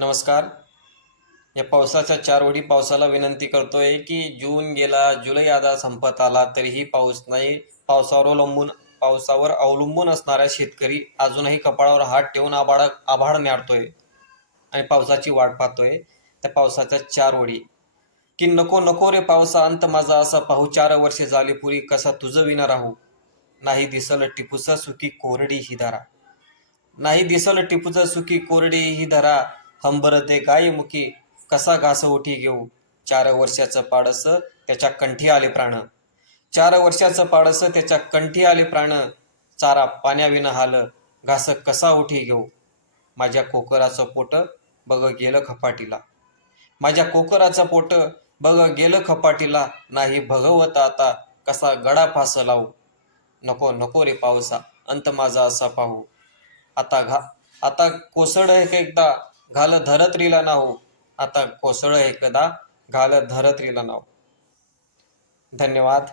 नमस्कार. या पावसाच्या 4 ओढी पावसाला विनंती करतोय की जून गेला, जुलै आता संपत आला तरीही पाऊस नाही. पावसावर अवलंबून असणारा शेतकरी अजूनही कपाळावर हात ठेवून आभाळ न्याडतोय आणि पावसाची वाट पाहतोय. त्या पावसाच्या 4 ओढी की नको नको रे पावसा अंत माझा असा पाहू, 4 वर्षे झाली पुरी कसा तुझं विना राहू. नाही दिसल टिपूचा सुखी कोरडी ही धरा. नाही दिसल टिपूचा सुखी कोरडी ही धरा. हंबरते गाय मुखी कसा घास उठी घेऊ. 4 वर्षाचं पाडस त्याच्या कंठी आले प्राण. 4 वर्षाचं पाडस त्याच्या कंठी आले प्राण. चारा पाण्याविना हाल घास कसा उठी घेऊ. माझ्या कोकराचं पोट बघ गेलं खपाटीला. माझ्या कोकराचं पोट बघ गेलं खपाटीला. नाही भगवत आता कसा गडा फास लावू. नको नको रे पावसा अंत माझा असा पाहू. आता कोसळ एकदा घाल धरत्रीला नाहू. आता कोसळ एकदा घाल धरत्रीला नाव. धन्यवाद.